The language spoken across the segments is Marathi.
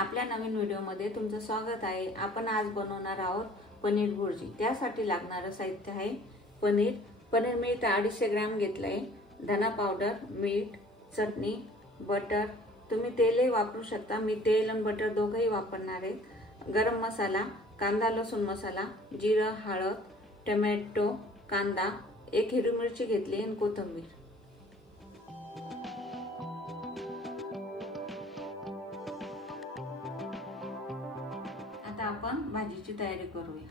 आपल्या नवीन व्हिडिओमध्ये तुमचं स्वागत आहे। आपण आज बनवणार आहोत पनीर भुर्जी। त्यासाठी लागणारे साहित्य आहे पनीर मी 250 ग्रॅम घेतलंय, धना पावडर, मीठ, चटणी, बटर, तुम्ही तेलही वापरू शकता। मी तेल आणि बटर दोघंही वापरणार आहे। गरम मसाला, कांदा लसूण मसाला, जिरं, हळद, टोमॅटो, कांदा, एक हिरवी मिरची घेतली आणि कोथिंबीर। आता आपण भाजीची तयारी करूया।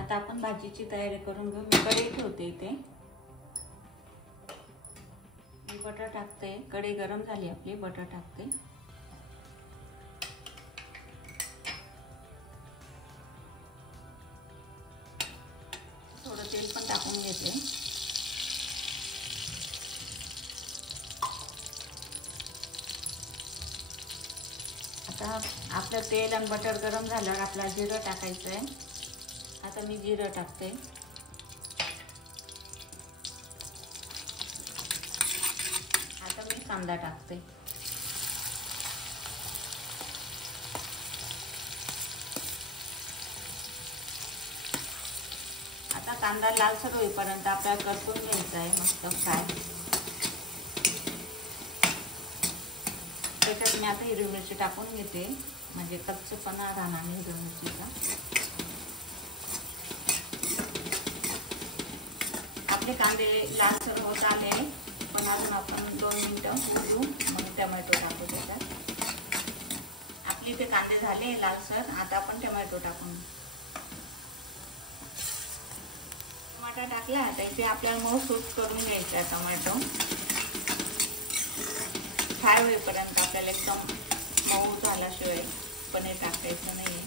आता आपण भाजीची तयारी करून घेऊ। मी कढई ठेवते इथे, मी बटर टाकते। कढई गरम झाली आपली, बटर टाकते। थोडं तेल पण टाकून घेते। आता आपलं तेल आणि बटर गरम झाल्यावर आपला जिरं टाकायचं आहे। आता मी जिरं टाकते। आता मी कांदा टाकते। आता कांदा लालसर होईपर्यंत आपल्याला परतून घ्यायचा आहे, मस्त फ्राय। त्याच्यात मी आता हिरवी मिरची टाकून घेते, म्हणजे कच्चेपणा राहणार नाही हिरवी मिरचीचा। आपले कांदे लालसर होत आले, पण अजून आपण 2 मिनिटं उकळू, मग टोमॅटो टाकू त्याच्यात। आपले ते कांदे झाले लालसर, आता आपण टोमॅटो टाकून। टमाटा टाकला, आता इथे आपल्याला मऊसूत करून घ्यायचा आहे टोमॅटो। फ्राय होईपर्यंत आपल्याला एकदम मऊ झाल्याशिवाय पनीर टाकायचं नाही।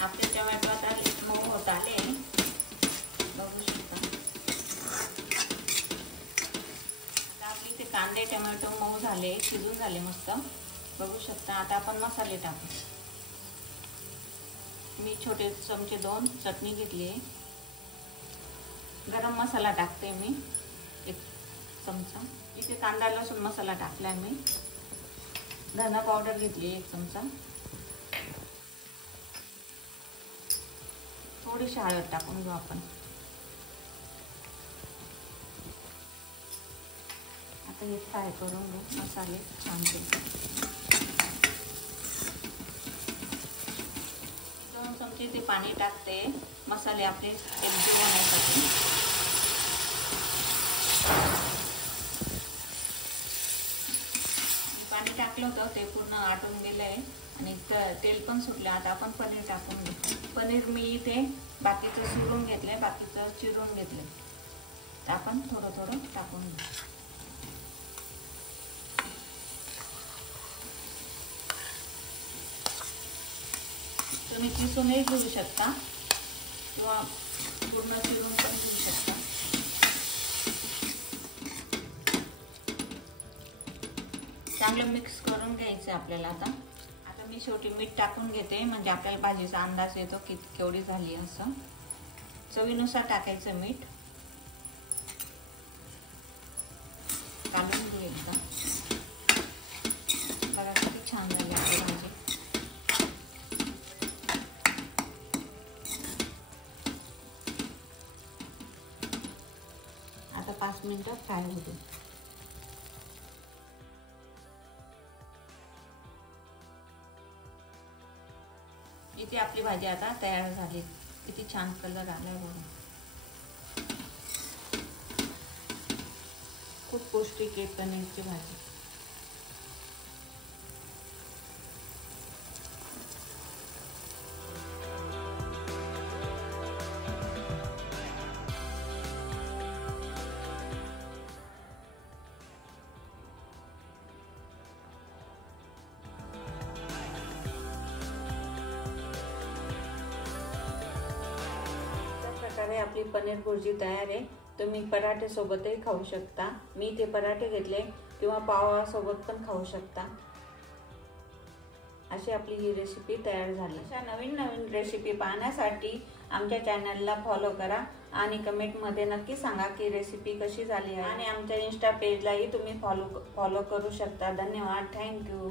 आपले टोमॅटो आता मऊ होत आले, बघू शकता। आता आपले ते कांदे टोमॅटो मऊ झाले, शिजून झाले मस्त, बघू शकता। आता आपण मसाले टाकू। मी छोटे चमचे 2 चटणी घेतली आहे। गरम मसाला टाकते मी 1 चमचा। इथे कांदा लसूण मसाला टाकलाय मी। धना पावडर घेतली 1 चमचा। थोडीशी हळद टाकून घेऊ आपण। आता हे फ्राय करून घेऊ मसाले छान। 2 चमचे ते पाणी टाकते, मसाले आपले एकजीव होण्यासाठी। पाणी टाकलं होतं ते पूर्ण आटून गेलंय आणि तेल पण सुटलं। आता आपण पनीर टाकून घेऊ। पनीर मी इथे बाकीचं सुरून घेतलंय, बाकीचं चिरून घेतलंय। तर आपण थोडं थोडं टाकून घेऊ। तुम्ही किसूनही घेऊ शकता किंवा पूर्ण चिरून पण घेऊ शकता। चांगलं मिक्स करून घ्यायचं आपल्याला। आता मी शेवटी मीठ टाकून घेते, म्हणजे आपल्याला भाजीचा अंदाज येतो की केवढी झाली असं। चवीनुसार टाकायचं मीठ। काढून घेऊ एकदा। बघा किती छान झाली आपली भाजी। आता 5 मिनिटं फ्राय होते। इथे आपली भाजी आता तयार झाली। किती छान कलर आलाय बघा। खूप पौष्टिक आहे पनीरची भाजी। आपली पनीर भुर्जी तयार आहे। तुम्ही पराठे सोबतही खाऊ शकता। मी ते पराठे घेतले किंवा पावा सोबत पण खाऊ शकता। अशी आपली ही रेसिपी तयार झाली। अशा नवीन नवीन रेसिपी पाहण्यासाठी आमच्या चॅनलला फॉलो करा आणि कमेंटमध्ये नक्की सांगा की रेसिपी कशी झाली आहे। आणि आमच्या इंस्टा पेजलाही तुम्ही फॉलो करू शकता। धन्यवाद, थँक्यू।